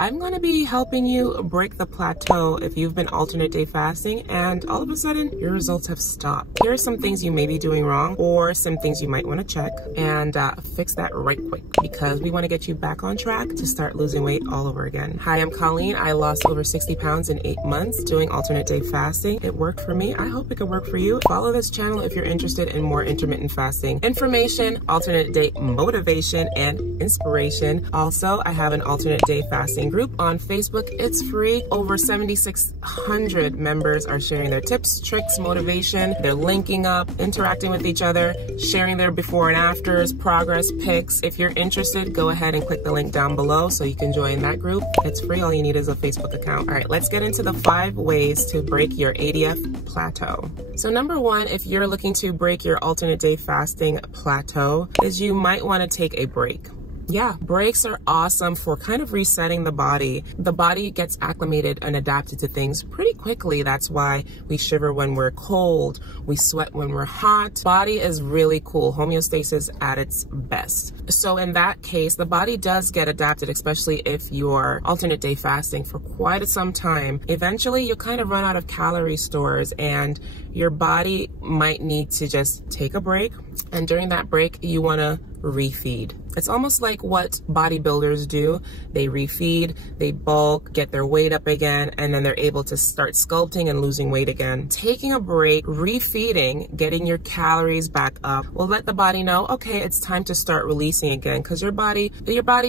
I'm going to be helping you break the plateau if you've been alternate day fasting and all of a sudden your results have stopped. Here are some things you may be doing wrong or some things you might want to check and fix that right quick, because we want to get you back on track to start losing weight all over again. Hi, I'm Colleen. I lost over 60 pounds in 8 months doing alternate day fasting. It worked for me. I hope it can work for you. Follow this channel if you're interested in more intermittent fasting information, alternate day motivation, and inspiration. Also, I have an alternate day fasting group on Facebook. It's free. Over 7,600 members are sharing their tips, tricks, motivation. They're linking up, interacting with each other, sharing their before and afters, progress pics. If you're interested, go ahead and click the link down below so you can join that group. It's free. All you need is a Facebook account. All right, let's get into the 5 ways to break your ADF plateau. So number 1, if you're looking to break your alternate day fasting plateau, is you might want to take a break. Yeah, breaks are awesome for kind of resetting the body. The body gets acclimated and adapted to things pretty quickly. That's why we shiver when we're cold, we sweat when we're hot. Body is really cool. Homeostasis at its best. So in that case, the body does get adapted, especially if you're alternate day fasting for quite some time. Eventually, you'll kind of run out of calorie stores and your body might need to just take a break. And during that break, you want to refeed. It's almost like what bodybuilders do. They refeed, they bulk, get their weight up again, and then they're able to start sculpting and losing weight again. Taking a break, refeeding, getting your calories back up will let the body know, okay, it's time to start releasing again, because your body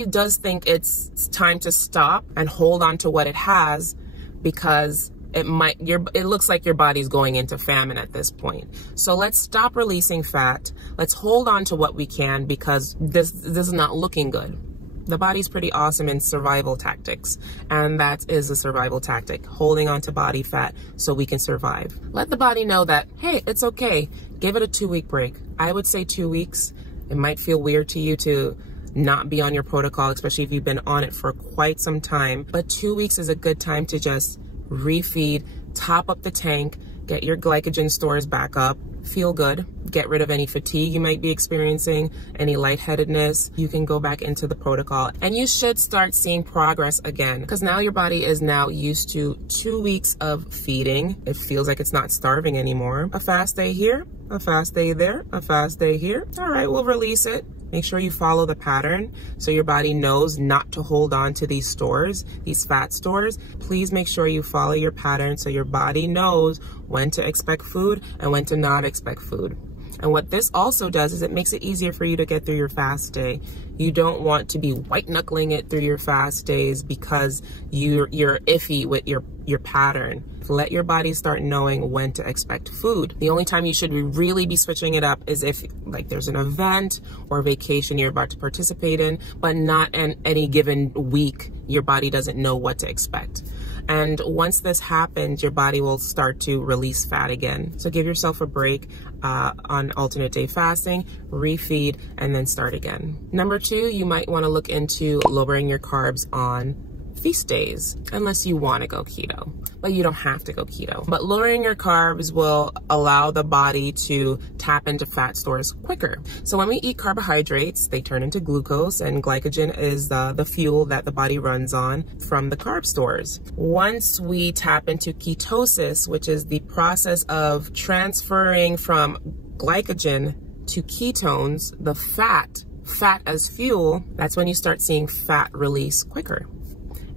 does think it's time to stop and hold on to what it has, because it looks like your body's going into famine at this point. So let's stop releasing fat. Let's hold on to what we can, because this is not looking good. The body's pretty awesome in survival tactics, and that is a survival tactic, holding on to body fat so we can survive. Let the body know that, hey, it's okay. Give it a 2-week break. I would say 2 weeks. It might feel weird to you to not be on your protocol, especially if you've been on it for quite some time, but 2 weeks is a good time to just refeed, top up the tank, get your glycogen stores back up, feel good, get rid of any fatigue you might be experiencing, any lightheadedness. You can go back into the protocol and you should start seeing progress again, because now your body is now used to 2 weeks of feeding. It feels like it's not starving anymore. A fast day here, a fast day there, a fast day here. All right, we'll release it. Make sure you follow the pattern so your body knows not to hold on to these stores, these fat stores. Please make sure you follow your pattern so your body knows when to expect food and when to not expect food. And what this also does is it makes it easier for you to get through your fast day. You don't want to be white knuckling it through your fast days because you're iffy with your pattern. Let your body start knowing when to expect food. The only time you should really be switching it up is if like there's an event or vacation you're about to participate in, but not in any given week. Your body doesn't know what to expect. And once this happens, your body will start to release fat again. So give yourself a break on alternate day fasting, refeed, and then start again. Number 2, you might want to look into lowering your carbs on feast days, unless you want to go keto, but you don't have to go keto. But lowering your carbs will allow the body to tap into fat stores quicker. So when we eat carbohydrates, they turn into glucose, and glycogen is the fuel that the body runs on from the carb stores. Once we tap into ketosis, which is the process of transferring from glycogen to ketones, the fat as fuel, that's when you start seeing fat release quicker.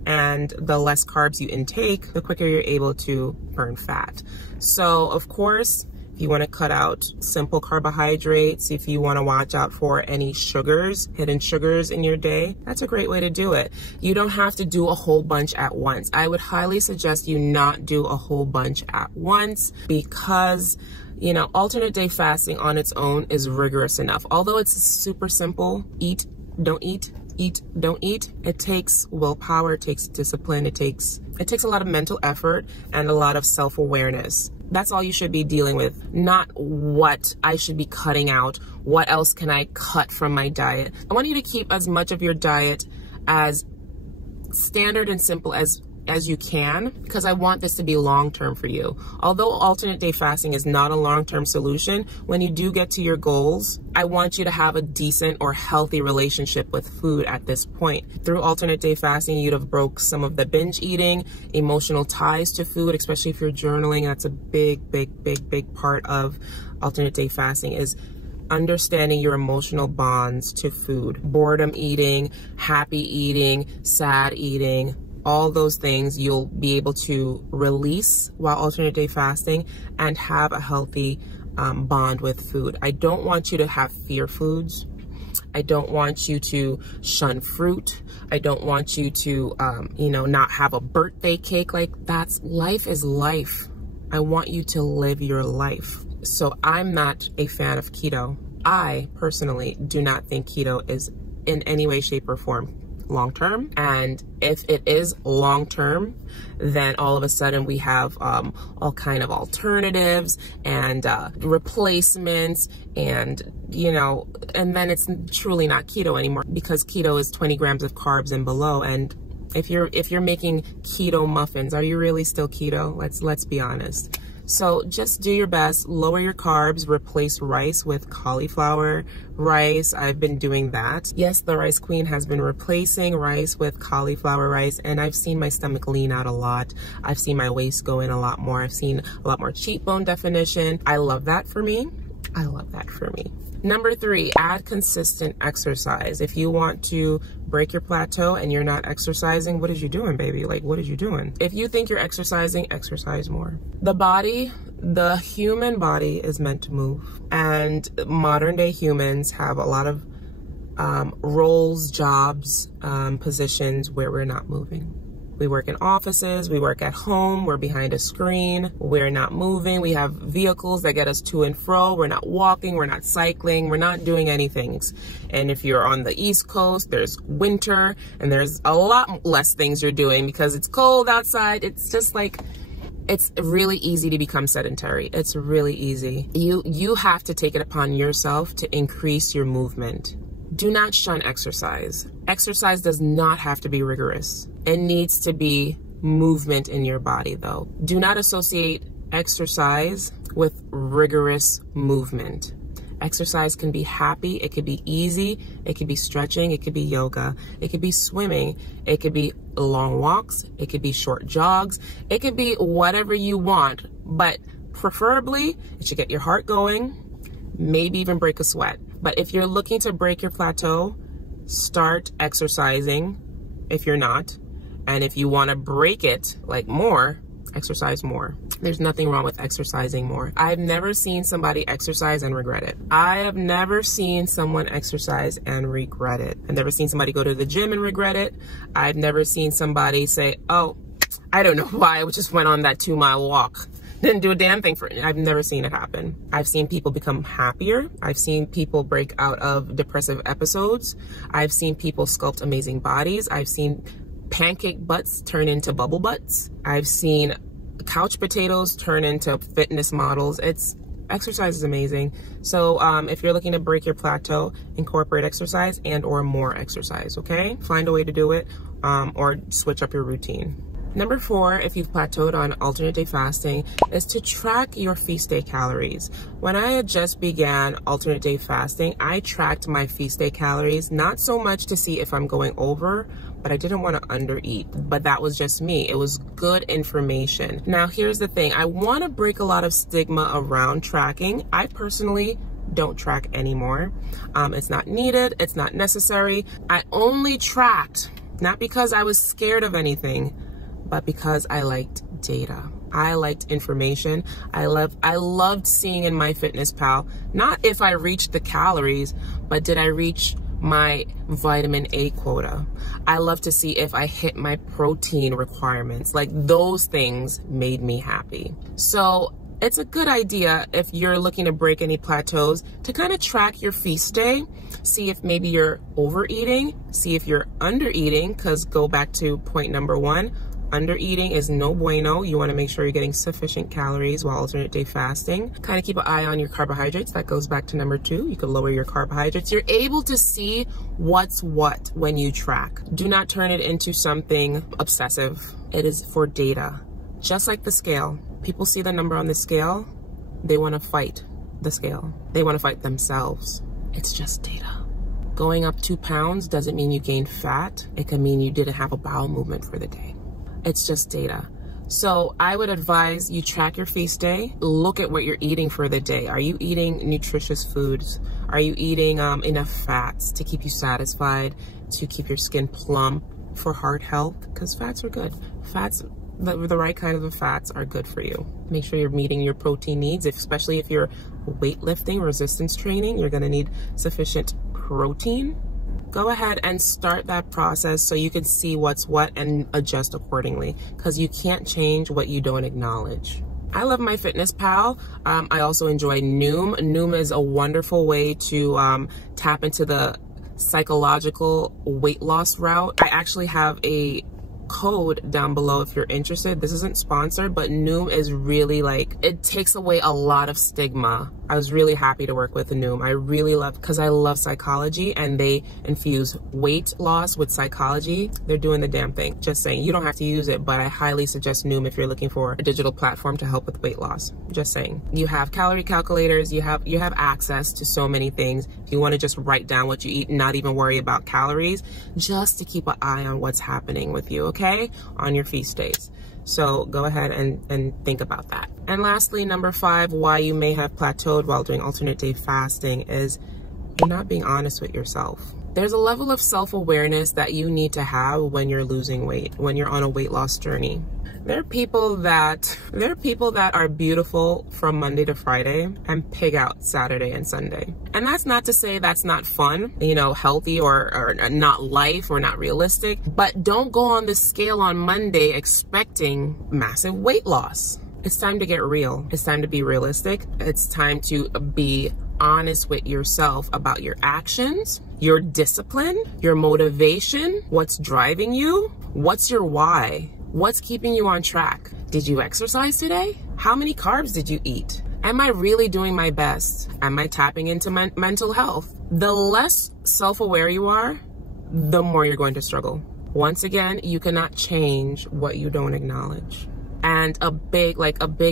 And the less carbs you intake, the quicker you're able to burn fat. So of course, if you want to cut out simple carbohydrates, if you want to watch out for any sugars, hidden sugars in your day, that's a great way to do it. You don't have to do a whole bunch at once. I would highly suggest you not do a whole bunch at once, because you know, alternate day fasting on its own is rigorous enough. Although it's super simple, eat, don't eat, eat, don't eat, it takes willpower, it takes discipline, it takes a lot of mental effort and a lot of self-awareness. That's all you should be dealing with, not what I should be cutting out. What else can I cut from my diet? I want you to keep as much of your diet as standard and simple as as you can, because I want this to be long-term for you. Although alternate day fasting is not a long-term solution, when you do get to your goals, I want you to have a decent or healthy relationship with food at this point. Through alternate day fasting, you'd have broke some of the binge eating, emotional ties to food, especially if you're journaling. That's a big part of alternate day fasting, is understanding your emotional bonds to food. Boredom eating, happy eating, sad eating, all those things you'll be able to release while alternate day fasting and have a healthy bond with food. I don't want you to have fear foods. I don't want you to shun fruit. I don't want you to, not have a birthday cake. Like, life is life. I want you to live your life. So I'm not a fan of keto. I personally do not think keto is in any way, shape, or form long-term. And if it is long-term, then all of a sudden we have all kind of alternatives and replacements, and and then it's truly not keto anymore, because keto is 20 grams of carbs and below. And if you're making keto muffins, are you really still keto? Let's be honest. So just do your best, lower your carbs, replace rice with cauliflower rice. I've been doing that. Yes, the Rice Queen has been replacing rice with cauliflower rice, and I've seen my stomach lean out a lot. I've seen my waist go in a lot more. I've seen a lot more cheekbone definition. I love that for me. I love that for me. Number 3, add consistent exercise. If you want to break your plateau and you're not exercising, what is you doing, baby? Like, what is you doing? If you think you're exercising, exercise more. The human body is meant to move. And modern day humans have a lot of roles, jobs, positions where we're not moving. We work in offices, we work at home, we're behind a screen, we're not moving, we have vehicles that get us to and fro, we're not walking, we're not cycling, we're not doing anything. And if you're on the East Coast, there's winter, and there's a lot less things you're doing because it's cold outside. It's just like, it's really easy to become sedentary. It's really easy. You have to take it upon yourself to increase your movement. Do not shun exercise. Exercise does not have to be rigorous. It needs to be movement in your body, though. Do not associate exercise with rigorous movement. Exercise can be happy, it could be easy, it could be stretching, it could be yoga, it could be swimming, it could be long walks, it could be short jogs, it could be whatever you want, but preferably it should get your heart going, maybe even break a sweat. But if you're looking to break your plateau, start exercising if you're not. And if you want to break it like more, exercise more. There's nothing wrong with exercising more. I've never seen somebody exercise and regret it. I have never seen someone exercise and regret it. I've never seen somebody go to the gym and regret it. I've never seen somebody say, oh, I don't know why I just went on that 2-mile walk. Didn't do a damn thing for it. I've never seen it happen. I've seen people become happier. I've seen people break out of depressive episodes. I've seen people sculpt amazing bodies. I've seen pancake butts turn into bubble butts. I've seen couch potatoes turn into fitness models. Exercise is amazing. So if you're looking to break your plateau, incorporate exercise and or more exercise, okay? Find a way to do it or switch up your routine. Number 4, if you've plateaued on alternate day fasting, is to track your feast day calories. When I had just began alternate day fasting, I tracked my feast day calories, not so much to see if I'm going over, but I didn't want to undereat. But that was just me. It was good information. Now, here's the thing. I want to break a lot of stigma around tracking. I personally don't track anymore. It's not needed. It's not necessary. I only tracked, not because I was scared of anything, but because I liked data. I liked information. I loved seeing in MyFitnessPal, not if I reached the calories, but did I reach my vitamin A quota. I love to see if I hit my protein requirements. Like, those things made me happy. So it's a good idea if you're looking to break any plateaus to kind of track your feast day, see if maybe you're overeating, see if you're undereating, because go back to point number 1, Under eating is no bueno. You want to make sure you're getting sufficient calories while alternate day fasting. Kind of keep an eye on your carbohydrates. That goes back to number 2. You can lower your carbohydrates. You're able to see what's what when you track. Do not turn it into something obsessive. It is for data. Just like the scale. People see the number on the scale, they want to fight the scale. They want to fight themselves. It's just data. Going up 2 pounds doesn't mean you gained fat. It can mean you didn't have a bowel movement for the day. It's just data. So I would advise you track your feast day. Look at what you're eating for the day. Are you eating nutritious foods? Are you eating enough fats to keep you satisfied, to keep your skin plump, for heart health? Because fats are good. Fats, the right kind of fats are good for you. Make sure you're meeting your protein needs, especially if you're weightlifting, resistance training, you're gonna need sufficient protein. Go ahead and start that process so you can see what's what and adjust accordingly, because you can't change what you don't acknowledge. I love MyFitnessPal. I also enjoy Noom. Noom is a wonderful way to tap into the psychological weight loss route. I actually have a code down below if you're interested. This isn't sponsored, but Noom is really like, it takes away a lot of stigma. I was really happy to work with Noom. I really love, because I love psychology, and they infuse weight loss with psychology. They're doing the damn thing. Just saying, you don't have to use it, but I highly suggest Noom if you're looking for a digital platform to help with weight loss. Just saying. You have calorie calculators, you have access to so many things. If you want to just write down what you eat and not even worry about calories, just to keep an eye on what's happening with you, okay? On your feast days. So go ahead and think about that. And lastly, number 5, why you may have plateaued while doing alternate day fasting is you're not being honest with yourself. There's a level of self-awareness that you need to have when you're losing weight, when you're on a weight loss journey. There are people that are beautiful from Monday to Friday and pig out Saturday and Sunday. And that's not to say that's not fun, you know, healthy or not life or not realistic, but don't go on the scale on Monday expecting massive weight loss. It's time to get real. It's time to be realistic. It's time to be honest with yourself about your actions, your discipline, your motivation, what's driving you, what's your why, what's keeping you on track. Did you exercise today? How many carbs did you eat? Am I really doing my best? Am I tapping into mental health? The less self-aware you are, the more you're going to struggle. Once again, you cannot change what you don't acknowledge. And a big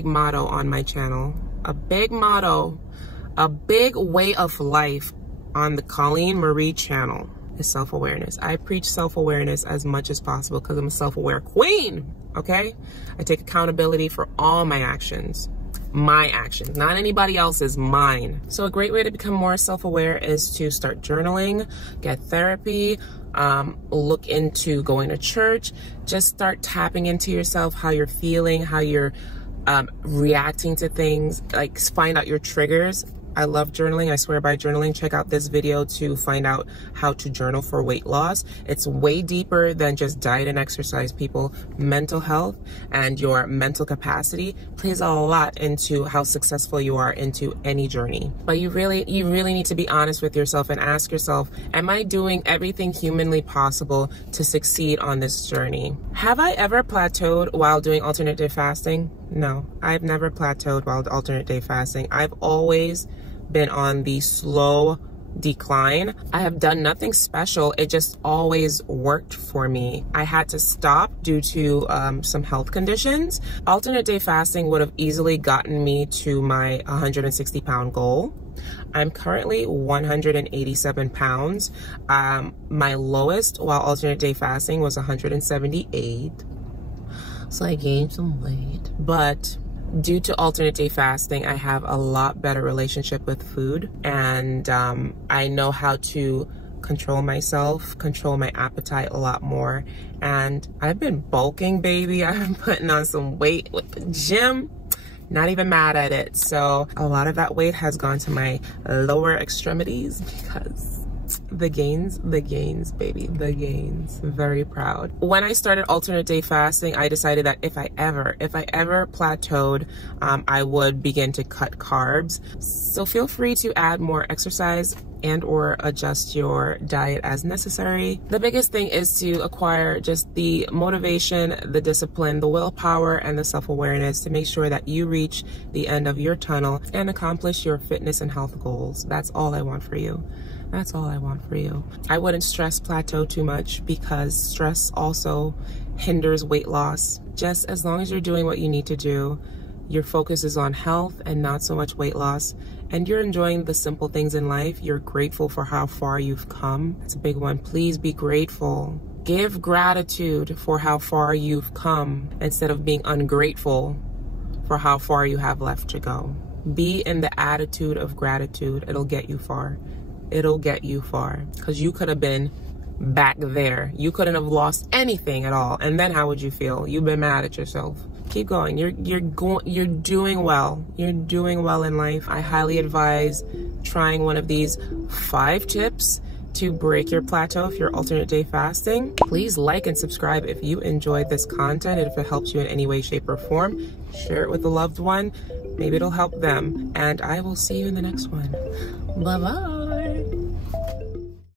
motto on my channel, a big motto, a big way of life on the Colleen Marie channel is self-awareness. I preach self-awareness as much as possible because I'm a self-aware queen, okay? I take accountability for all my actions, not anybody else's, mine. So a great way to become more self-aware is to start journaling, get therapy, look into going to church, just start tapping into yourself, how you're feeling, how you're reacting to things, like find out your triggers. I love journaling. I swear by journaling. Check out this video to find out how to journal for weight loss. It's way deeper than just diet and exercise, people. Mental health and your mental capacity plays a lot into how successful you are into any journey. But you really need to be honest with yourself and ask yourself, am I doing everything humanly possible to succeed on this journey? Have I ever plateaued while doing alternate day fasting? No, I've never plateaued while alternate day fasting. I've always been on the slow decline. I have done nothing special. It just always worked for me. I had to stop due to some health conditions. Alternate day fasting would have easily gotten me to my 160-pound goal. I'm currently 187 pounds. My lowest while alternate day fasting was 178. So I gained some weight. But due to alternate day fasting, I have a lot better relationship with food, and I know how to control myself, control my appetite a lot more. And I've been bulking, baby. I've been putting on some weight with the gym. Not even mad at it. So a lot of that weight has gone to my lower extremities because the gains, baby, the gains. Very proud. When I started alternate day fasting, I decided that if I ever plateaued, I would begin to cut carbs. So feel free to add more exercise and or adjust your diet as necessary. The biggest thing is to acquire just the motivation, the discipline, the willpower, and the self-awareness to make sure that you reach the end of your tunnel and accomplish your fitness and health goals. That's all I want for you. That's all I want for you. I wouldn't stress plateau too much because stress also hinders weight loss. Just as long as you're doing what you need to do, your focus is on health and not so much weight loss, and you're enjoying the simple things in life, you're grateful for how far you've come. That's a big one. Please be grateful. Give gratitude for how far you've come instead of being ungrateful for how far you have left to go. Be in the attitude of gratitude. It'll get you far. It'll get you far, because you could have been back there. You couldn't have lost anything at all, and then how would you feel? You've been mad at yourself. Keep going. You're doing well. You're doing well in life. I highly advise trying one of these 5 tips to break your plateau if you're alternate day fasting. Please like and subscribe if you enjoyed this content, and if it helps you in any way, shape, or form. Share it with a loved one. Maybe it'll help them. And I will see you in the next one. Bye-bye.